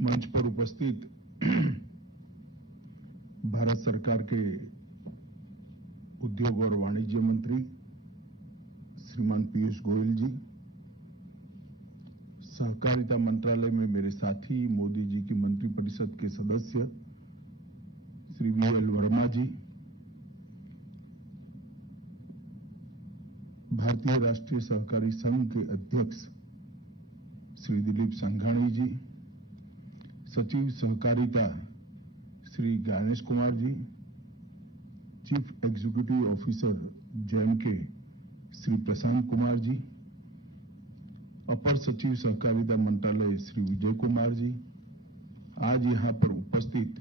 मंच पर उपस्थित भारत सरकार के उद्योग और वाणिज्य मंत्री श्रीमान पीयूष गोयल जी, सहकारिता मंत्रालय में मेरे साथी मोदी जी की मंत्रिपरिषद के सदस्य श्री वीएल वर्मा जी, भारतीय राष्ट्रीय सहकारी संघ के अध्यक्ष श्री दिलीप संघाणी जी, सचिव सहकारिता Shri Gyanesh Kumar ji, chief executive officer jam के श्री प्रशांत कुमार जी, अपर सचिव सहकारिता मंत्रालय श्री विजय कुमार जी, आज यहां पर उपस्थित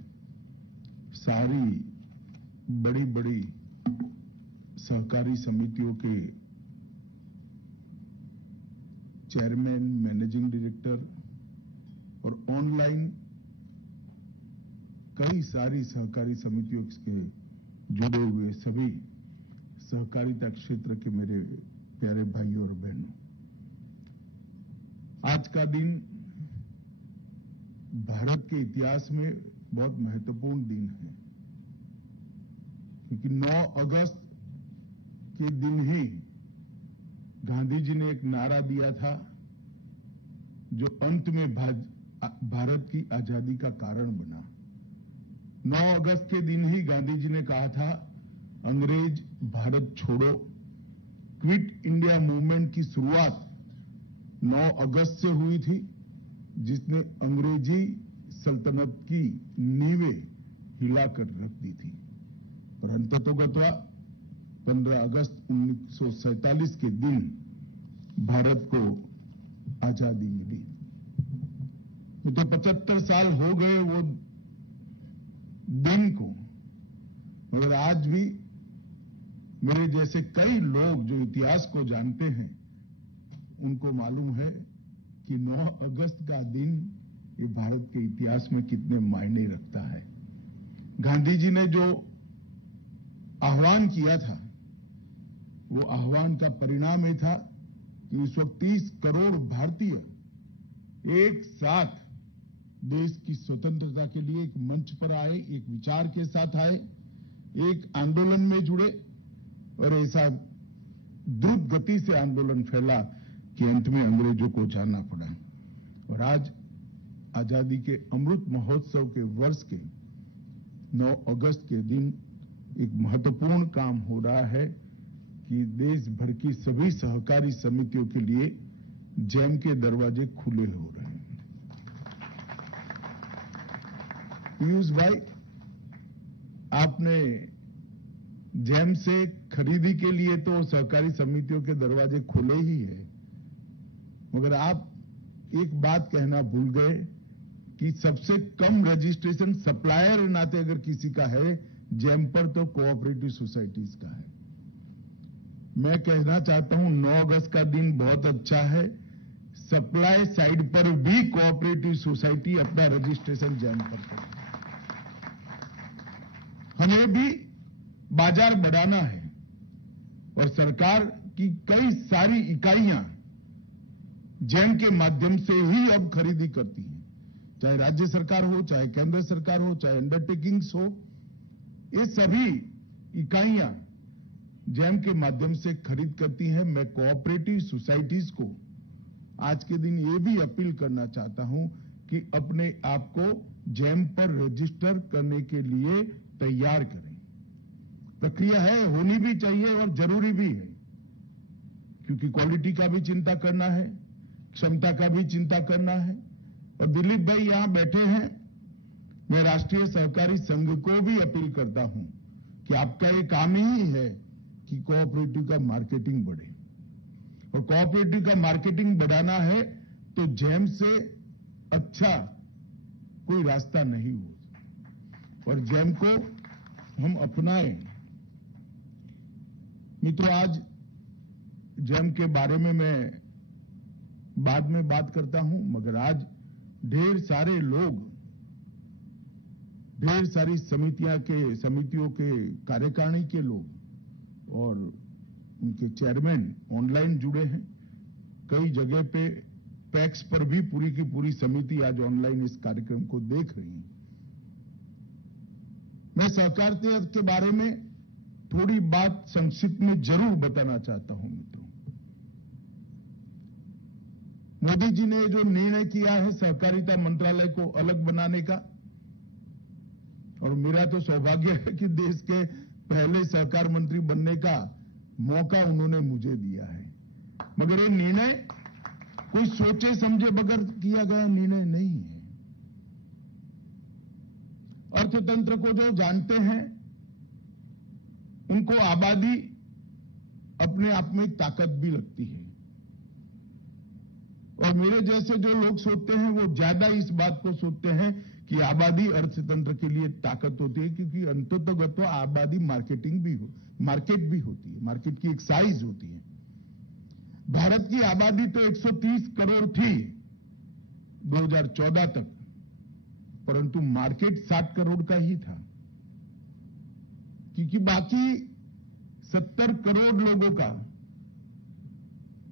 सारी बड़ी बड़ी सहकारी समितियों के चेयरमैन, मैनेजिंग डायरेक्टर और ऑनलाइन कई सारी सहकारी समितियों के जुड़े हुए सभी सहकारिता क्षेत्र के मेरे प्यारे भाइयों और बहनों, आज का दिन भारत के इतिहास में बहुत महत्वपूर्ण दिन है, क्योंकि 9 अगस्त के दिन ही गांधी जी ने एक नारा दिया था जो अंत में भारत की आजादी का कारण बना। 9 अगस्त के दिन ही गांधी जी ने कहा था, अंग्रेज भारत छोड़ो। क्विट इंडिया मूवमेंट की शुरुआत 9 अगस्त से हुई थी, जिसने अंग्रेजी सल्तनत की नींवें हिलाकर रख दी थी। और अंततोगत्वा 15 अगस्त 1947 के दिन भारत को आजादी मिली। तो 75 साल हो गए वो दिन को, मगर आज भी मेरे जैसे कई लोग जो इतिहास को जानते हैं, उनको मालूम है कि 9 अगस्त का दिन ये भारत के इतिहास में कितने मायने रखता है। गांधी जी ने जो आह्वान किया था, वो आह्वान का परिणाम ये था कि इस वक्त 30 करोड़ भारतीय एक साथ देश की स्वतंत्रता के लिए एक मंच पर आए, एक विचार के साथ आए, एक आंदोलन में जुड़े, और ऐसा द्रुत गति से आंदोलन फैला कि अंत में अंग्रेजों को जाना पड़ा। और आज आजादी के अमृत महोत्सव के वर्ष के 9 अगस्त के दिन एक महत्वपूर्ण काम हो रहा है कि देश भर की सभी सहकारी समितियों के लिए जैम के दरवाजे खुले हो रहे हैं। पीयूष भाई, आपने जैम से खरीदी के लिए तो सहकारी समितियों के दरवाजे खोले ही है, मगर आप एक बात कहना भूल गए कि सबसे कम रजिस्ट्रेशन सप्लायर नाते अगर किसी का है जैम पर, तो कोऑपरेटिव सोसाइटीज का है। मैं कहना चाहता हूं 9 अगस्त का दिन बहुत अच्छा है, सप्लाई साइड पर भी कोऑपरेटिव सोसाइटी अपना रजिस्ट्रेशन जैम पर करे। हमें भी बाजार बढ़ाना है और सरकार की कई सारी इकाइयां जैम के माध्यम से ही अब खरीदी करती हैं, चाहे राज्य सरकार हो, चाहे केंद्र सरकार हो, चाहे अंडरटेकिंग्स हो, ये सभी इकाइयां जैम के माध्यम से खरीद करती हैं। मैं कोऑपरेटिव सोसाइटीज को आज के दिन ये भी अपील करना चाहता हूं कि अपने आप को जैम पर रजिस्टर करने के लिए तैयार करें। प्रक्रिया है, होनी भी चाहिए और जरूरी भी है, क्योंकि क्वालिटी का भी चिंता करना है, क्षमता का भी चिंता करना है। और दिलीप भाई यहां बैठे हैं, मैं राष्ट्रीय सहकारी संघ को भी अपील करता हूं कि आपका ये काम ही है कि कोऑपरेटिव का मार्केटिंग बढ़े, और कोऑपरेटिव का मार्केटिंग बढ़ाना है तो जैम से अच्छा कोई रास्ता नहीं हो, और जैम को हम अपनाएं। मित्रों, आज जैम के बारे में मैं बाद में बात करता हूं, मगर आज ढेर सारे लोग, ढेर सारी समितियों के कार्यकारिणी के लोग और उनके चेयरमैन ऑनलाइन जुड़े हैं। कई जगह पे पैक्स पर भी पूरी की पूरी समिति आज ऑनलाइन इस कार्यक्रम को देख रही है। मैं सहकारिता के बारे में थोड़ी बात संक्षिप्त में जरूर बताना चाहता हूं मित्रों। मोदी जी ने जो निर्णय किया है सहकारिता मंत्रालय को अलग बनाने का, और मेरा तो सौभाग्य है कि देश के पहले सहकार मंत्री बनने का मौका उन्होंने मुझे दिया है। मगर ये निर्णय कोई सोचे समझे बगैर किया गया निर्णय नहीं है। अर्थतंत्र को जो जानते हैं उनको आबादी अपने आप में एक ताकत भी लगती है, और मेरे जैसे जो लोग सोचते हैं वो ज्यादा इस बात को सोचते हैं कि आबादी अर्थतंत्र के लिए ताकत होती है, क्योंकि अंततः आबादी मार्केट भी होती है, मार्केट की एक साइज होती है। भारत की आबादी तो 130 करोड़ थी 2014 तक, परंतु मार्केट 60 करोड़ का ही था, क्योंकि बाकी 70 करोड़ लोगों का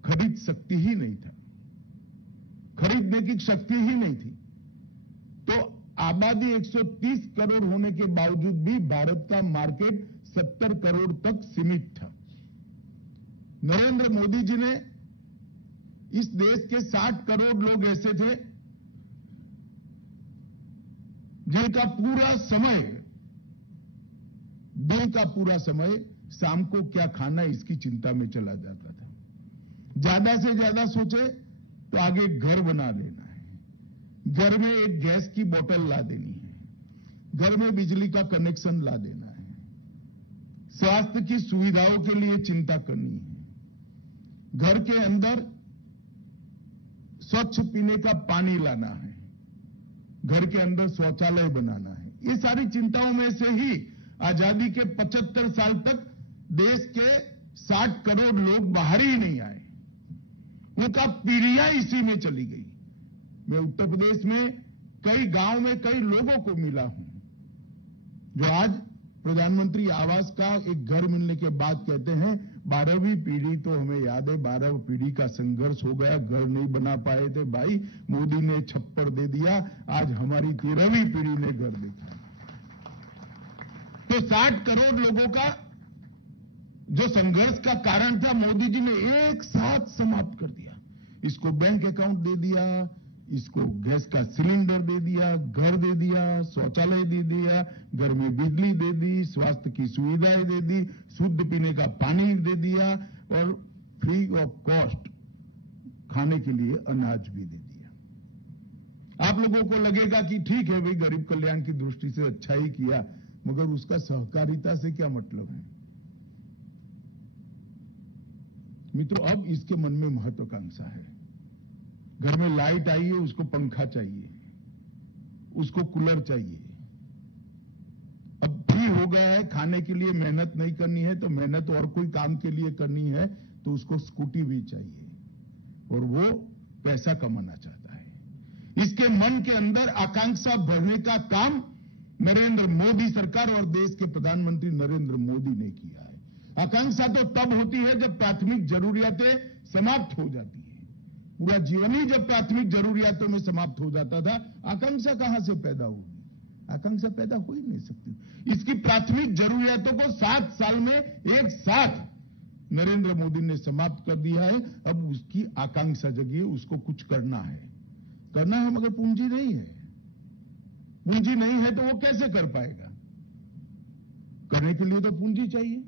खरीद शक्ति ही नहीं था, खरीदने की शक्ति ही नहीं थी। तो आबादी 130 करोड़ होने के बावजूद भी भारत का मार्केट 70 करोड़ तक सीमित था। नरेंद्र मोदी जी ने इस देश के 60 करोड़ लोग ऐसे थे जिनका पूरा समय, दिन का पूरा समय शाम को क्या खाना इसकी चिंता में चला जाता था। ज्यादा से ज्यादा सोचे तो आगे घर बना लेना है, घर में एक गैस की बोतल ला देनी है, घर में बिजली का कनेक्शन ला देना है, स्वास्थ्य की सुविधाओं के लिए चिंता करनी है, घर के अंदर स्वच्छ पीने का पानी लाना है, घर के अंदर शौचालय बनाना है। ये सारी चिंताओं में से ही आजादी के 75 साल तक देश के 60 करोड़ लोग बाहर ही नहीं आए, उनका पीढ़ियां इसी में चली गई। मैं उत्तर प्रदेश में कई गांव में कई लोगों को मिला हूं जो आज प्रधानमंत्री आवास का एक घर मिलने के बाद कहते हैं 12वीं पीढ़ी तो हमें याद है, 12वीं पीढ़ी का संघर्ष हो गया, घर नहीं बना पाए थे भाई, मोदी ने छप्पर दे दिया, आज हमारी 13वीं पीढ़ी ने घर देखा। तो 60 करोड़ लोगों का जो संघर्ष का कारण था मोदी जी ने एक साथ समाप्त कर दिया। इसको बैंक अकाउंट दे दिया, इसको गैस का सिलेंडर दे दिया, घर दे दिया, शौचालय दे दिया, घर में बिजली दे दी, स्वास्थ्य की सुविधाएं दे दी, शुद्ध पीने का पानी दे दिया, और फ्री ऑफ कॉस्ट खाने के लिए अनाज भी दे दिया। आप लोगों को लगेगा कि ठीक है भाई, गरीब कल्याण की दृष्टि से अच्छा ही किया, मगर उसका सहकारिता से क्या मतलब है? मित्रों, अब इसके मन में महत्वाकांक्षा है। घर में लाइट आई है, उसको पंखा चाहिए, उसको कूलर चाहिए। अब फ्री हो गया है, खाने के लिए मेहनत नहीं करनी है, तो मेहनत और कोई काम के लिए करनी है तो उसको स्कूटी भी चाहिए, और वो पैसा कमाना चाहता है। इसके मन के अंदर आकांक्षा भरने का काम नरेंद्र मोदी सरकार और देश के प्रधानमंत्री नरेंद्र मोदी ने किया है। आकांक्षा तो तब होती है जब प्राथमिक जरूरियातें समाप्त हो जाती है। पूरा जीवन ही जब प्राथमिक जरूरियातों में समाप्त हो जाता था, आकांक्षा कहां से पैदा होगी? आकांक्षा पैदा हो ही नहीं सकती। इसकी प्राथमिक जरूरियातों को 7 साल में एक साथ नरेंद्र मोदी ने समाप्त कर दिया है। अब उसकी आकांक्षा जगी है, उसको कुछ करना है मगर पूंजी नहीं है। पूंजी नहीं है तो वो कैसे कर पाएगा? करने के लिए तो पूंजी चाहिए,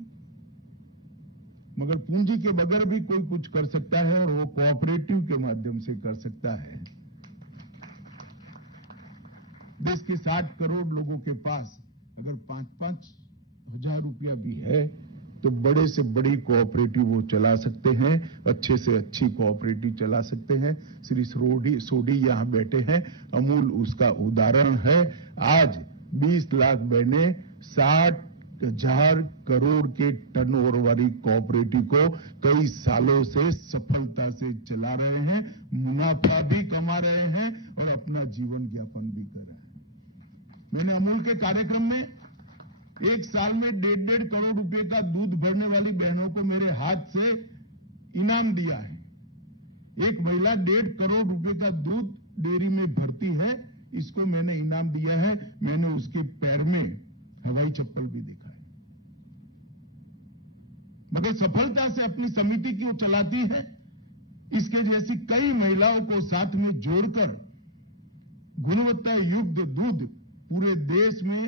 मगर पूंजी के बगैर भी कोई कुछ कर सकता है, और वो कोऑपरेटिव के माध्यम से कर सकता है। देश के 60 करोड़ लोगों के पास अगर 5-5 हजार रुपया भी है तो बड़े से बड़ी कोऑपरेटिव वो चला सकते हैं, अच्छे से अच्छी कोऑपरेटिव चला सकते हैं। श्री सोडी यहां बैठे हैं, अमूल उसका उदाहरण है। आज 20 लाख बहनें 60,000 करोड़ के टर्नओवर वाली कोऑपरेटिव को कई सालों से सफलता से चला रहे हैं, मुनाफा भी कमा रहे हैं और अपना जीवन यापन भी कर रहे हैं। मैंने अमूल के कार्यक्रम में एक साल में 1.5 करोड़ रुपए का दूध भरने वाली बहनों को मेरे हाथ से इनाम दिया है। एक महिला 1.5 करोड़ रुपए का दूध डेयरी में भरती है, इसको मैंने इनाम दिया है। मैंने उसके पैर में हवाई चप्पल भी देखा है, मगर सफलता से अपनी समिति की वो चलाती है। इसके जैसी कई महिलाओं को साथ में जोड़कर गुणवत्ता युक्त दूध पूरे देश में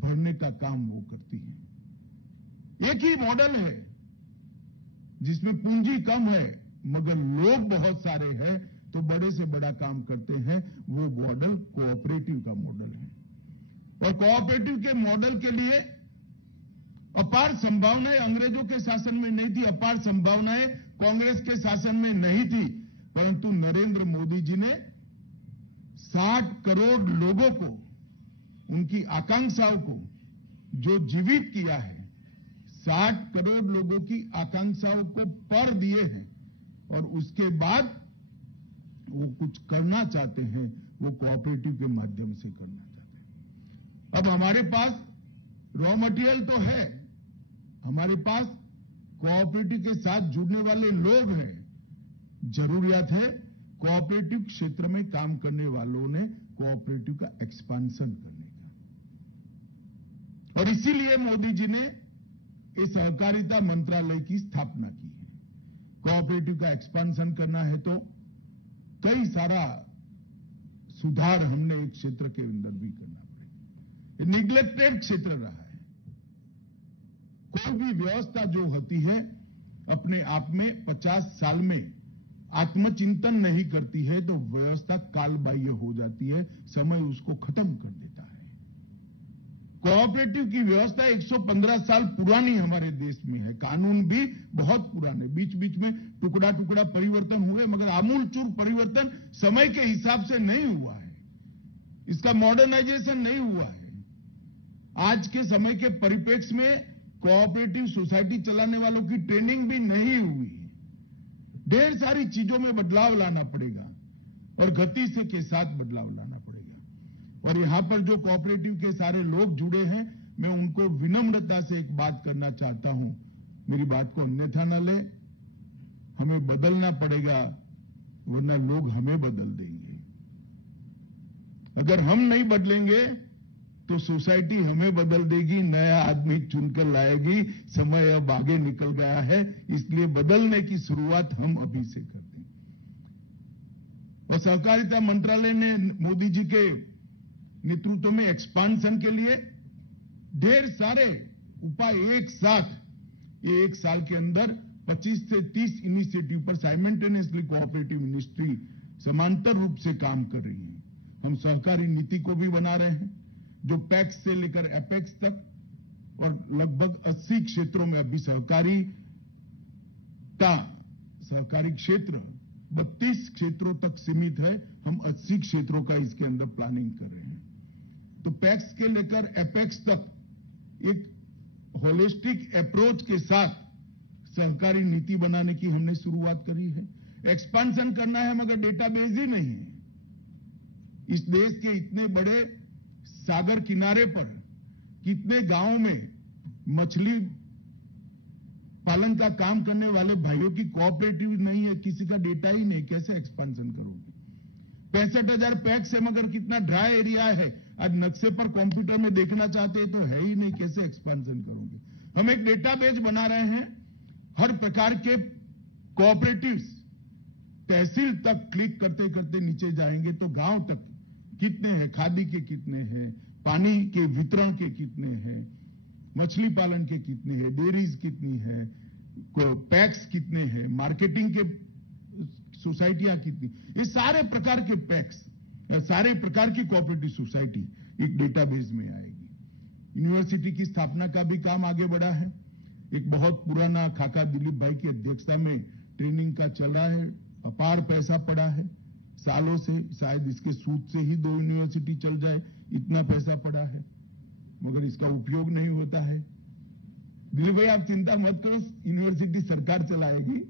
भरने का काम वो करती है। एक ही मॉडल है जिसमें पूंजी कम है मगर लोग बहुत सारे हैं, तो बड़े से बड़ा काम करते हैं। वो मॉडल कोऑपरेटिव का मॉडल है और कोऑपरेटिव के मॉडल के लिए अपार संभावनाएं अंग्रेजों के शासन में नहीं थी, अपार संभावनाएं कांग्रेस के शासन में नहीं थी, परंतु नरेंद्र मोदी जी ने 60 करोड़ लोगों को, उनकी आकांक्षाओं को जो जीवित किया है, 60 करोड़ लोगों की आकांक्षाओं को पर दिए हैं और उसके बाद वो कुछ करना चाहते हैं, वो कोऑपरेटिव के माध्यम से करना चाहते हैं। अब हमारे पास रॉ मटेरियल तो है, हमारे पास कोऑपरेटिव के साथ जुड़ने वाले लोग हैं, जरूरियत है कोऑपरेटिव क्षेत्र में काम करने वालों ने कोऑपरेटिव का एक्सपांशन करने का, और इसीलिए मोदी जी ने इस सहकारिता मंत्रालय की स्थापना की है। कोऑपरेटिव का एक्सपांशन करना है तो कई सारा सुधार हमने एक क्षेत्र के अंदर भी करना पड़ेगा। निग्लेक्टेड क्षेत्र रहा है। कोई भी व्यवस्था जो होती है अपने आप में 50 साल में आत्मचिंतन नहीं करती है तो व्यवस्था कालबाह्य हो जाती है, समय उसको खत्म कर देता है। कोऑपरेटिव की व्यवस्था 115 साल पुरानी हमारे देश में है, कानून भी बहुत पुराने, बीच बीच में टुकड़ा टुकड़ा परिवर्तन हुए मगर आमूलचूल परिवर्तन समय के हिसाब से नहीं हुआ है, इसका मॉडर्नाइजेशन नहीं हुआ है। आज के समय के परिप्रेक्ष्य में कोऑपरेटिव सोसाइटी चलाने वालों की ट्रेनिंग भी नहीं हुई। ढेर सारी चीजों में बदलाव लाना पड़ेगा और गति से के साथ बदलाव लाना पड़ेगा। और यहां पर जो कोऑपरेटिव के सारे लोग जुड़े हैं, मैं उनको विनम्रता से एक बात करना चाहता हूं, मेरी बात को अन्यथा न ले, हमें बदलना पड़ेगा वरना लोग हमें बदल देंगे। अगर हम नहीं बदलेंगे तो सोसाइटी हमें बदल देगी, नया आदमी चुनकर लाएगी। समय अब आगे निकल गया है, इसलिए बदलने की शुरुआत हम अभी से कर दें। और सहकारिता मंत्रालय ने मोदी जी के नेतृत्व में एक्सपांशन के लिए ढेर सारे उपाय एक साथ, ये एक साल के अंदर 25 से 30 इनिशिएटिव पर साइमल्टेनियसली कोऑपरेटिव मिनिस्ट्री समांतर रूप से काम कर रही है। हम सहकारी नीति को भी बना रहे हैं जो पैक्स से लेकर एपेक्स तक, और लगभग 80 क्षेत्रों में अभी सहकारी क्षेत्र 32 क्षेत्रों तक सीमित है। हम 80 क्षेत्रों का इसके अंदर प्लानिंग कर रहे हैं। तो पैक्स के लेकर एपेक्स तक एक होलिस्टिक अप्रोच के साथ सहकारी नीति बनाने की हमने शुरुआत करी है। एक्सपांशन करना है मगर डेटाबेस ही नहीं है। इस देश के इतने बड़े सागर किनारे पर कितने गांवों में मछली पालन का काम करने वाले भाइयों की कोऑपरेटिव नहीं है, किसी का डेटा ही नहीं, कैसे एक्सपांशन करोगे? 65,000 पैक्स से मगर कितना ड्राई एरिया है, आज नक्शे पर कंप्यूटर में देखना चाहते हैं तो है ही नहीं, कैसे एक्सपांशन करोगे? हम एक डेटाबेस बना रहे हैं, हर प्रकार के कोऑपरेटिव्स तहसील तक क्लिक करते करते नीचे जाएंगे तो गांव तक कितने हैं, खादी के कितने हैं, पानी के वितरण के कितने हैं, मछली पालन के कितने हैं, डेयरीज कितनी है, पैक्स कितने हैं, मार्केटिंग के सोसाइटियां कितनी, ये सारे प्रकार के पैक्स, सारे प्रकार की कोऑपरेटिव सोसाइटी एक डेटाबेस में आएगी। यूनिवर्सिटी की स्थापना का भी काम आगे बढ़ा है। एक बहुत पुराना खाका दिलीप भाई की अध्यक्षता में ट्रेनिंग का चल रहा है, अपार पैसा पड़ा है सालों से, शायद इसके सूद से ही 2 यूनिवर्सिटी चल जाए, इतना पैसा पड़ा है मगर इसका उपयोग नहीं होता है। दिलीप भाई आप चिंता मत करो, यूनिवर्सिटी सरकार चलाएगी,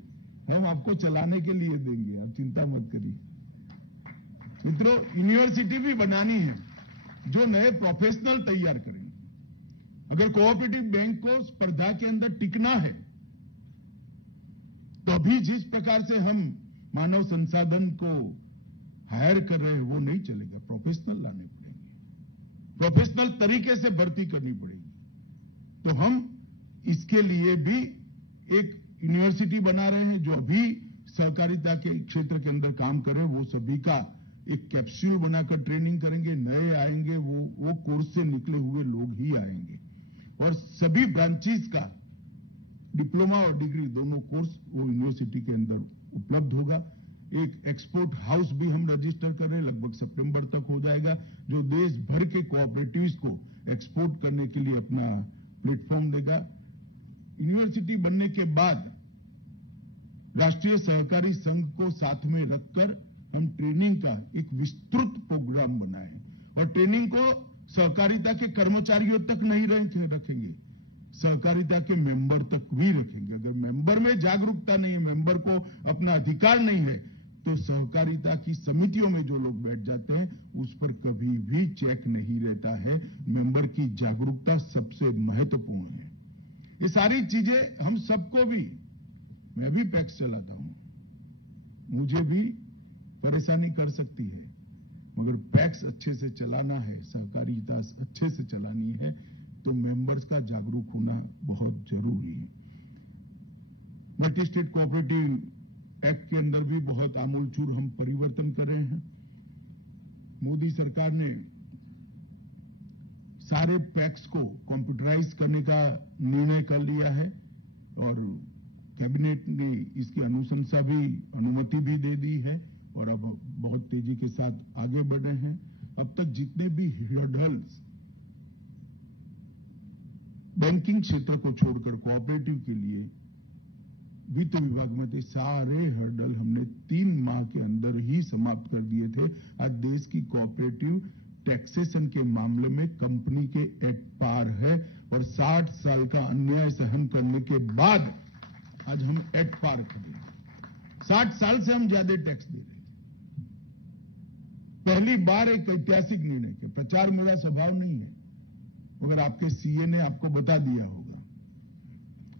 हम आपको चलाने के लिए देंगे, आप चिंता मत करिए। मित्रों, यूनिवर्सिटी भी बनानी है जो नए प्रोफेशनल तैयार करेंगे। अगर कोऑपरेटिव बैंक को स्पर्धा के अंदर टिकना है तो अभी जिस प्रकार से हम मानव संसाधन को हायर कर रहे हैं वो नहीं चलेगा, प्रोफेशनल लाने पड़ेंगे, प्रोफेशनल तरीके से भर्ती करनी पड़ेगी। तो हम इसके लिए भी एक यूनिवर्सिटी बना रहे हैं जो अभी सहकारिता के क्षेत्र के अंदर काम करे, वो सभी का एक कैप्सूल बनाकर ट्रेनिंग करेंगे। नए आएंगे वो कोर्स से निकले हुए लोग ही आएंगे और सभी ब्रांचेस का डिप्लोमा और डिग्री दोनों कोर्स वो यूनिवर्सिटी के अंदर उपलब्ध होगा। एक एक्सपोर्ट हाउस भी हम रजिस्टर कर रहे हैं, लगभग सितंबर तक हो जाएगा, जो देश भर के कोऑपरेटिव्स को एक्सपोर्ट करने के लिए अपना प्लेटफॉर्म देगा। यूनिवर्सिटी बनने के बाद राष्ट्रीय सहकारी संघ को साथ में रखकर हम ट्रेनिंग का एक विस्तृत प्रोग्राम बनाए और ट्रेनिंग को सहकारिता के कर्मचारियों तक नहीं रखेंगे, सहकारिता के मेंबर तक भी रखेंगे। अगर मेंबर में जागरूकता नहीं है, मेंबर को अपना अधिकार नहीं है, तो सहकारिता की समितियों में जो लोग बैठ जाते हैं उस पर कभी भी चेक नहीं रहता है। मेंबर की जागरूकता सबसे महत्वपूर्ण है। ये सारी चीजें हम सबको भी, मैं भी पैक्स चलाता हूं, मुझे भी परेशानी कर सकती है, मगर पैक्स अच्छे से चलाना है, सहकारिता अच्छे से चलानी है तो मेंबर्स का जागरूक होना बहुत जरूरी है। मल्टी स्टेट कोऑपरेटिव एक्ट के अंदर भी बहुत आमूलचूल हम परिवर्तन कर रहे हैं। मोदी सरकार ने सारे पैक्स को कंप्यूटराइज करने का निर्णय कर लिया है और कैबिनेट ने इसकी अनुशंसा भी, अनुमति भी दे दी है और अब बहुत तेजी के साथ आगे बढ़ रहे हैं। अब तक जितने भी हर्डल्स बैंकिंग क्षेत्र को छोड़कर कोऑपरेटिव के लिए वित्त विभाग में थे, सारे हर्डल हमने 3 माह के अंदर ही समाप्त कर दिए थे। आज देश की कोऑपरेटिव टैक्सेशन के मामले में कंपनी के एट पार है और 60 साल का अन्याय सहन करने के बाद आज हम एट पार कर दिए। 60 साल से हम ज्यादा टैक्स दे रहे हैं। पहली बार एक ऐतिहासिक निर्णय के, प्रचार मेरा स्वभाव नहीं है, मगर आपके सीए ने आपको बता दिया होगा।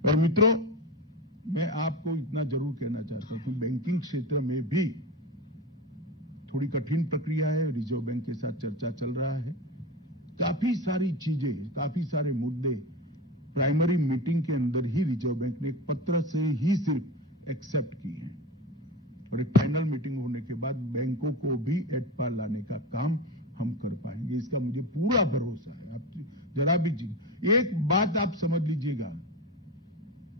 और मित्रों, मैं आपको इतना जरूर कहना चाहता हूं कि बैंकिंग क्षेत्र में भी थोड़ी कठिन प्रक्रिया है। रिजर्व बैंक के साथ चर्चा चल रहा है। काफी सारी चीजें, काफी सारे मुद्दे प्राइमरी मीटिंग के अंदर ही रिजर्व बैंक ने एक पत्र से ही सिर्फ एक्सेप्ट किए हैं और एक फाइनल मीटिंग होने के बाद बैंकों को भी एट पार लाने का काम हम कर पाएंगे, इसका मुझे पूरा भरोसा है। आप जरा भी एक बात आप समझ लीजिएगा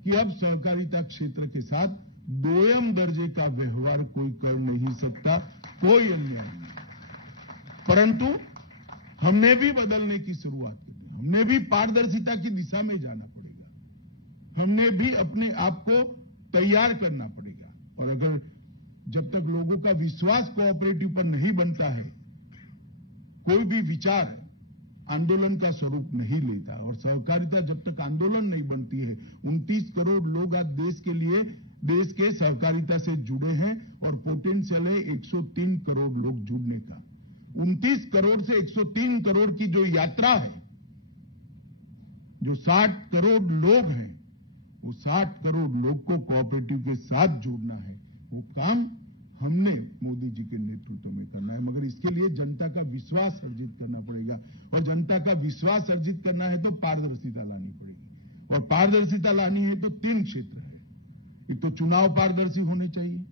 कि अब सहकारिता क्षेत्र के साथ दोयम दर्जे का व्यवहार कोई कर नहीं सकता, कोई अन्याय नहीं। परंतु हमने भी बदलने की शुरुआत करनी है, हमने भी पारदर्शिता की दिशा में जाना पड़ेगा, हमने भी अपने आप को तैयार करना पड़ेगा। और अगर जब तक लोगों का विश्वास कोऑपरेटिव पर नहीं बनता है, कोई भी विचार आंदोलन का स्वरूप नहीं लेता और सहकारिता जब तक आंदोलन नहीं बनती है। 29 करोड़ लोग आज देश के सहकारिता से जुड़े हैं और पोटेंशियल है 103 करोड़ लोग जुड़ने का। 29 करोड़ से 103 करोड़ की जो यात्रा है, जो 60 करोड़ लोग हैं, वो 60 करोड़ लोग को कोऑपरेटिव के साथ जोड़ना है। वो काम हमने मोदी जी के नेतृत्व में करना है, मगर इसके लिए जनता का विश्वास अर्जित करना पड़ेगा और जनता का विश्वास अर्जित करना है तो पारदर्शिता लानी पड़ेगी और पारदर्शिता लानी है तो 3 क्षेत्र है। एक तो चुनाव पारदर्शी होने चाहिए,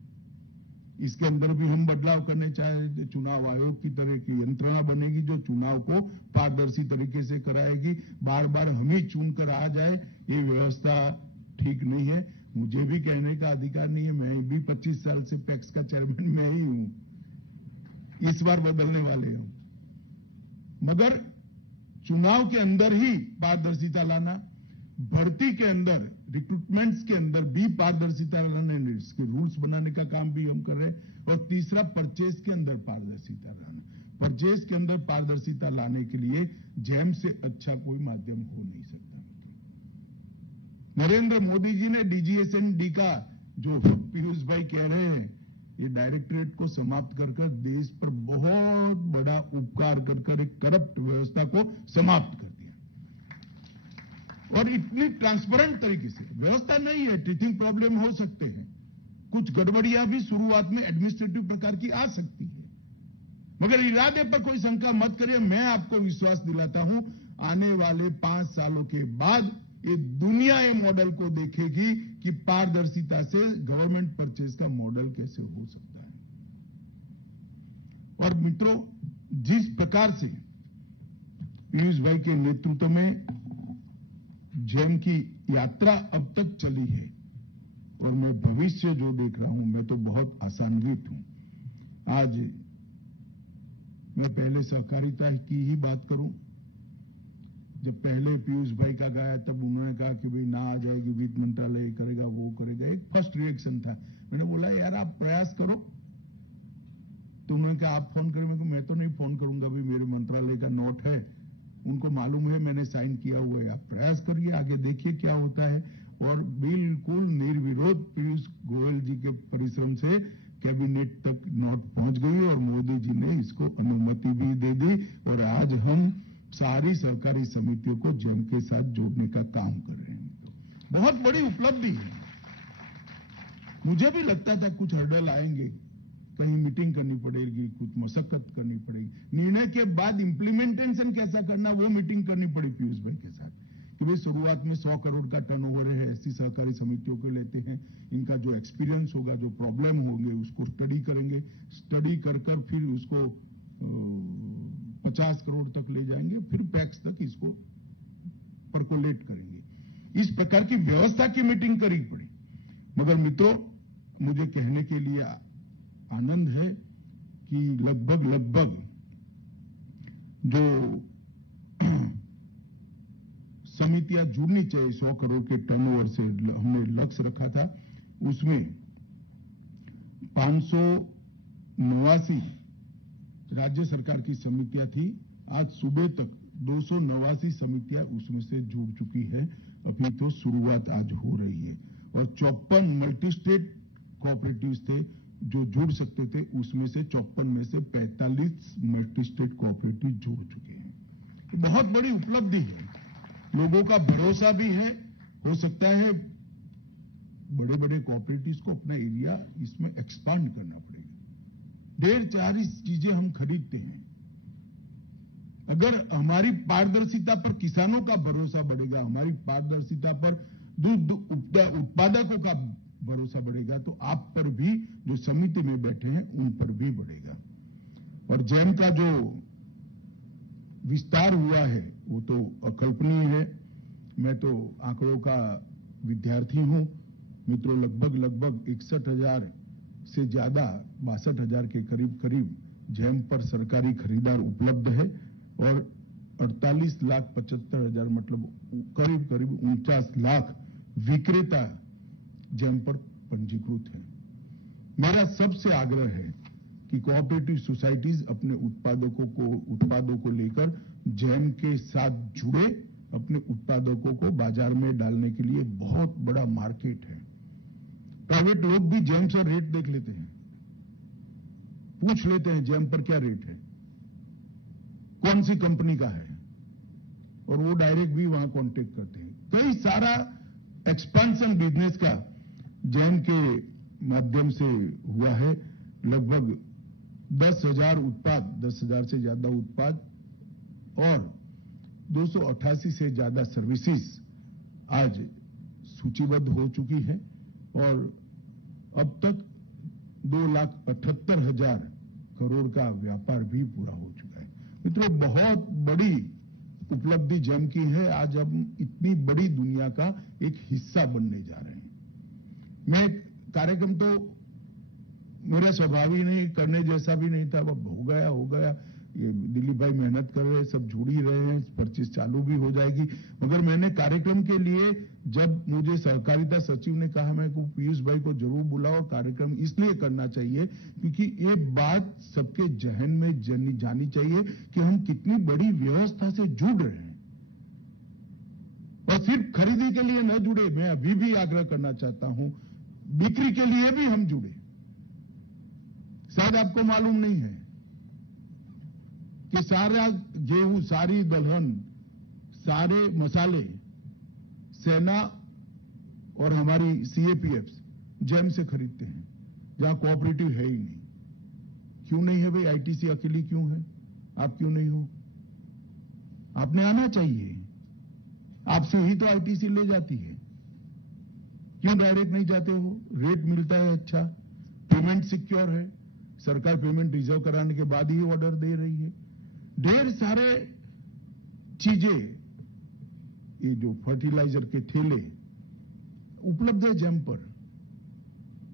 इसके अंदर भी हम बदलाव करने चाहिए। चुनाव आयोग की तरह की यंत्रणा बनेगी जो चुनाव को पारदर्शी तरीके से कराएगी। बार बार हम ही चुनकर आ जाए, ये व्यवस्था ठीक नहीं है। मुझे भी कहने का अधिकार नहीं है, मैं भी 25 साल से पैक्स का चेयरमैन मैं ही हूं, इस बार बदलने वाले हूं। मगर चुनाव के अंदर ही पारदर्शिता लाना, भर्ती के अंदर, रिक्रूटमेंट्स के अंदर भी पारदर्शिता लाने, इसके रूल्स बनाने का काम भी हम कर रहे हैं। और तीसरा, परचेज के अंदर पारदर्शिता लाना। परचेज के अंदर पारदर्शिता लाने के लिए जैम से अच्छा कोई माध्यम हो नहीं सकता। नरेंद्र मोदी जी ने डीजीएसएनडी का, जो पीयूष भाई कह रहे हैं, ये डायरेक्टरेट को समाप्त कर देश पर बहुत बड़ा उपकार कर एक करप्ट व्यवस्था को समाप्त कर दिया। और इतनी ट्रांसपेरेंट तरीके से, व्यवस्था नहीं है, टीचिंग प्रॉब्लम हो सकते हैं, कुछ गड़बड़ियां भी शुरुआत में एडमिनिस्ट्रेटिव प्रकार की आ सकती है, मगर इरादे पर कोई शंका मत करिए। मैं आपको विश्वास दिलाता हूं, आने वाले 5 सालों के बाद ये दुनिया ये मॉडल को देखेगी कि पारदर्शिता से गवर्नमेंट परचेज का मॉडल कैसे हो सकता है। और मित्रों, जिस प्रकार से पीयूष भाई के नेतृत्व में जेम की यात्रा अब तक चली है और मैं भविष्य जो देख रहा हूं, मैं तो बहुत आशान्वित हूं। आज मैं पहले सहकारिता की ही बात करूं, जब पहले पीयूष भाई का गया तब उन्होंने कहा कि भाई ना आ जाएगी, वित्त मंत्रालय करेगा, वो करेगा। एक फर्स्ट रिएक्शन था, मैंने बोला यार आप प्रयास करो, तो उन्होंने कहा आप फोन करें। मैं तो नहीं फोन करूंगा, भाई मेरे मंत्रालय का नोट है, उनको मालूम है मैंने साइन किया हुआ है, आप प्रयास करिए, आगे देखिए क्या होता है। और बिल्कुल निर्विरोध पीयूष गोयल जी के परिश्रम से कैबिनेट तक नोट पहुंच गई और मोदी जी ने इसको अनुमति भी दे दी और आज हम सारी सहकारी समितियों को जेम के साथ जोड़ने का काम कर रहे हैं। बहुत बड़ी उपलब्धि है। मुझे भी लगता था कुछ हर्डल आएंगे, कहीं मीटिंग करनी पड़ेगी, कुछ मशक्कत करनी पड़ेगी। निर्णय के बाद इंप्लीमेंटेशन कैसा करना, वो मीटिंग करनी पड़ी पीयूष भाई के साथ कि भाई शुरुआत में 100 करोड़ का टर्नओवर है, ऐसी सहकारी समितियों को लेते हैं, इनका जो एक्सपीरियंस होगा, जो प्रॉब्लम होंगे उसको स्टडी करेंगे, स्टडी कर फिर उसको 50 करोड़ तक ले जाएंगे, फिर पैक्स तक इसको परकोलेट करेंगे। इस प्रकार की व्यवस्था की मीटिंग करी पड़ी। मगर मित्रों, मुझे कहने के लिए आनंद है कि लगभग जो समितियां जुड़नी चाहिए 100 करोड़ के टर्नओवर से हमने लक्ष्य रखा था, उसमें 589 राज्य सरकार की समितियां थी। आज सुबह तक 289 समितियां उसमें से जुड़ चुकी है। अभी तो शुरुआत आज हो रही है। और 54 मल्टी स्टेट कोऑपरेटिव्स थे जो जुड़ सकते थे, उसमें से 54 में से 45 मल्टी स्टेट कोऑपरेटिव जुड़ चुके हैं। बहुत बड़ी उपलब्धि है। लोगों का भरोसा भी है। हो सकता है बड़े बड़े कोऑपरेटिव्स को अपना एरिया इसमें एक्सपांड करना पड़ेगा। ढेर सारी चीजें हम खरीदते हैं। अगर हमारी पारदर्शिता पर किसानों का भरोसा बढ़ेगा, हमारी पारदर्शिता पर दूध उत्पादकों का भरोसा बढ़ेगा, तो आप पर भी, जो समिति में बैठे हैं उन पर भी बढ़ेगा। और जेम का जो विस्तार हुआ है वो तो अकल्पनीय है। मैं तो आंकड़ों का विद्यार्थी हूं मित्रों। लगभग 61,000 से ज्यादा 62,000 के करीब जेम पर सरकारी खरीदार उपलब्ध है और 48,75,000 मतलब करीब 49 लाख विक्रेता जेम पर पंजीकृत है। मेरा सबसे आग्रह है कि कोऑपरेटिव सोसाइटीज अपने उत्पादों को लेकर जेम के साथ जुड़े। अपने उत्पादकों को बाजार में डालने के लिए बहुत बड़ा मार्केट है। प्राइवेट लोग भी जेम से रेट देख लेते हैं, पूछ लेते हैं जेम पर क्या रेट है, कौन सी कंपनी का है, और वो डायरेक्ट भी वहां कांटेक्ट करते हैं। कई सारा एक्सपेंशन बिजनेस का जेम के माध्यम से हुआ है। लगभग 10,000 उत्पाद, 10,000 से ज्यादा उत्पाद और 288 से ज्यादा सर्विसेज आज सूचीबद्ध हो चुकी है और अब तक 2,78,000 करोड़ का व्यापार भी पूरा हो चुका है। मित्रों, बहुत बड़ी उपलब्धि जेम की है। आज हम इतनी बड़ी दुनिया का एक हिस्सा बनने जा रहे हैं। मैं कार्यक्रम तो मेरा स्वभाव ही नहीं, करने जैसा भी नहीं था, अब हो गया। ये दिलीप भाई मेहनत कर रहे हैं, सब जुड़ ही रहे हैं, परचेज चालू भी हो जाएगी। मगर मैंने कार्यक्रम के लिए, जब मुझे सहकारिता सचिव ने कहा मैं को पीयूष भाई को जरूर बुलाओ, और इसलिए करना चाहिए क्योंकि ये बात सबके जहन में जानी चाहिए कि हम कितनी बड़ी व्यवस्था से जुड़ रहे हैं। और सिर्फ खरीदी के लिए न जुड़े, मैं अभी भी आग्रह करना चाहता हूं, बिक्री के लिए भी हम जुड़े। शायद आपको मालूम नहीं है कि सारा गेहूं, सारी दलहन, सारे मसाले सेना और हमारी सीएपीएफ जेम से खरीदते हैं। जहां कोऑपरेटिव है ही नहीं। क्यों नहीं है भाई? आईटीसी अकेली क्यों है? आप क्यों नहीं हो? आपने आना चाहिए, आपसे ही तो आईटीसी ले जाती है। क्यों डायरेक्ट नहीं जाते हो? रेट मिलता है अच्छा, पेमेंट सिक्योर है, सरकार पेमेंट रिजर्व कराने के बाद ही ऑर्डर दे रही है। ढेर सारे चीजें, ये जो फर्टिलाइजर के ठेले उपलब्ध है जेम पर।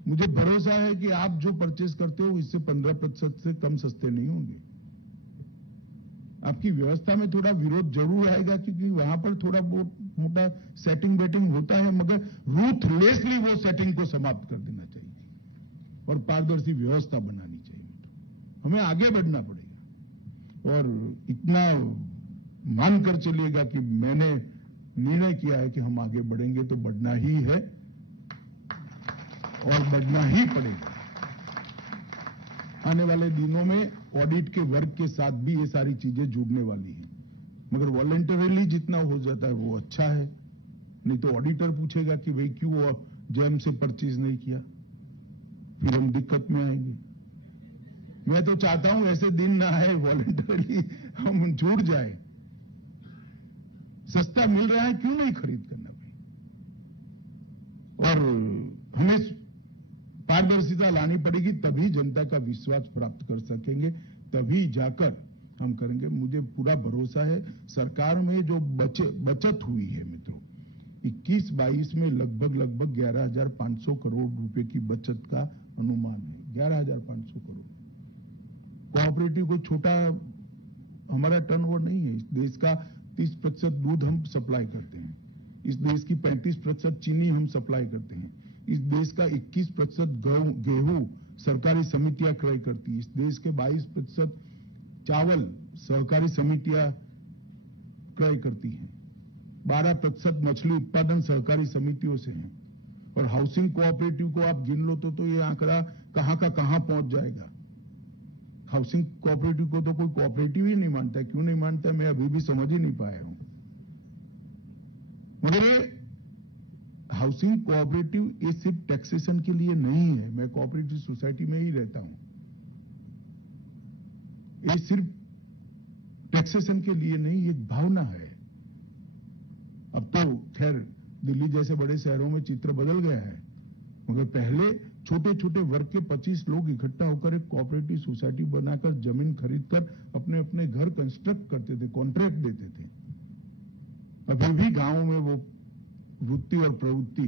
मुझे भरोसा है कि आप जो परचेस करते हो इससे 15% से कम सस्ते नहीं होंगे। आपकी व्यवस्था में थोड़ा विरोध जरूर आएगा, क्योंकि वहां पर थोड़ा बहुत मोटा सेटिंग बेटिंग होता है, मगर रूथलेसली वो सेटिंग को समाप्त कर देना चाहिए और पारदर्शी व्यवस्था बनानी चाहिए। हमें आगे बढ़ना पड़ेगा और इतना मानकर चलिएगा कि मैंने निर्णय किया है कि हम आगे बढ़ेंगे तो बढ़ना ही है और बढ़ना ही पड़ेगा। आने वाले दिनों में ऑडिट के वर्ग के साथ भी ये सारी चीजें जुड़ने वाली हैं, मगर वॉलंटरीली जितना हो जाता है वो अच्छा है। नहीं तो ऑडिटर पूछेगा कि भाई क्यों जेम से परचेज नहीं किया, फिर हम दिक्कत में आएंगे। मैं तो चाहता हूं ऐसे दिन ना आए, वॉलंटरीली हम जुड़ जाए। सस्ता मिल रहा है, क्यों नहीं खरीद करना भाई? और हमें पारदर्शिता लानी पड़ेगी, तभी जनता का विश्वास प्राप्त कर सकेंगे, तभी जाकर हम करेंगे। मुझे पूरा भरोसा है सरकार में जो बचत हुई है मित्रों, 21-22 में लगभग 11,500 करोड़ रुपए की बचत का अनुमान है। 11,500 करोड़। कोऑपरेटिव को छोटा हमारा टर्नओवर नहीं है। इस देश का 30% दूध हम सप्लाई करते हैं, इस देश की 35% चीनी हम सप्लाई करते हैं, इस देश का 21% गेहूं सरकारी समितियां क्रय करती है, इस देश के 22% चावल सहकारी समितियां क्रय करती हैं, 12% मछली उत्पादन सहकारी समितियों से है। और हाउसिंग कोऑपरेटिव को आप गिन लो तो ये आंकड़ा कहां का कहां पहुंच जाएगा। हाउसिंग कोऑपरेटिव को तो कोई कोऑपरेटिव ही नहीं मानता। क्यों नहीं मानता मैं अभी भी समझ ही नहीं पाया हूं। मगर हाउसिंग कोऑपरेटिव ये सिर्फ टैक्सेशन के लिए नहीं है। मैं कोऑपरेटिव सोसाइटी में ही रहता हूं। ये सिर्फ टैक्सेशन के लिए नहीं, एक भावना है। अब तो खैर दिल्ली जैसे बड़े शहरों में चित्र बदल गया है, मगर पहले छोटे छोटे वर्ग के 25 लोग इकट्ठा होकर एक कोऑपरेटिव सोसाइटी बनाकर जमीन खरीदकर अपने अपने घर कंस्ट्रक्ट करते थे, कॉन्ट्रैक्ट देते थे। अभी भी गांवों में वो वृत्ति और प्रवृत्ति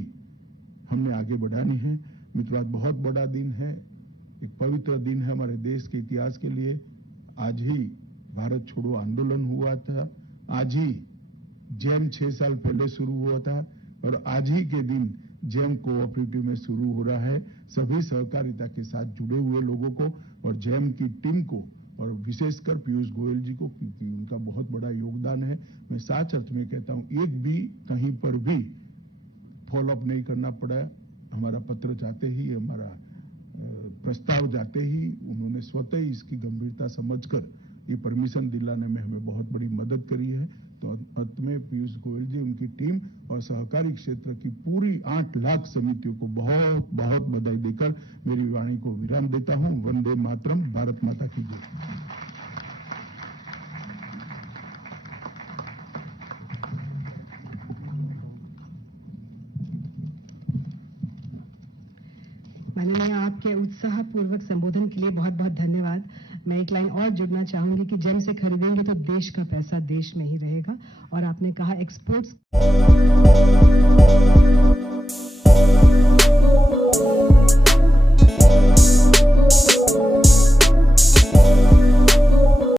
हमने आगे बढ़ानी है। मित्रों, आज बहुत बड़ा दिन है, एक पवित्र दिन है हमारे देश के इतिहास के लिए। आज ही भारत छोड़ो आंदोलन हुआ था, आज ही जेम 6 साल पहले शुरू हुआ था और आज ही के दिन जेम कोऑपरेटिव में शुरू हो रहा है। सभी सहकारिता के साथ जुड़े हुए लोगों को और जेम की टीम को और विशेषकर पीयूष गोयल जी को, क्योंकि उनका बहुत बड़ा योगदान है। मैं सच अर्थ में कहता हूं, एक भी कहीं पर भी फॉलो अप नहीं करना पड़ा। हमारा पत्र जाते ही, हमारा प्रस्ताव जाते ही उन्होंने स्वतः ही इसकी गंभीरता समझकर ये परमिशन दिलाने में हमें बहुत बड़ी मदद करी है। तो अंत में पीयूष गोयल जी, उनकी टीम और सहकारी क्षेत्र की पूरी 8 लाख समितियों को बहुत बहुत बधाई देकर मेरी वाणी को विराम देता हूं। वंदे मातरम। भारत माता की जय। माननीय, आपके उत्साहपूर्वक संबोधन के लिए बहुत बहुत धन्यवाद। मैं एक लाइन और जुड़ना चाहूंगी कि जेम से खरीदेंगे तो देश का पैसा देश में ही रहेगा। और आपने कहा एक्सपोर्ट्स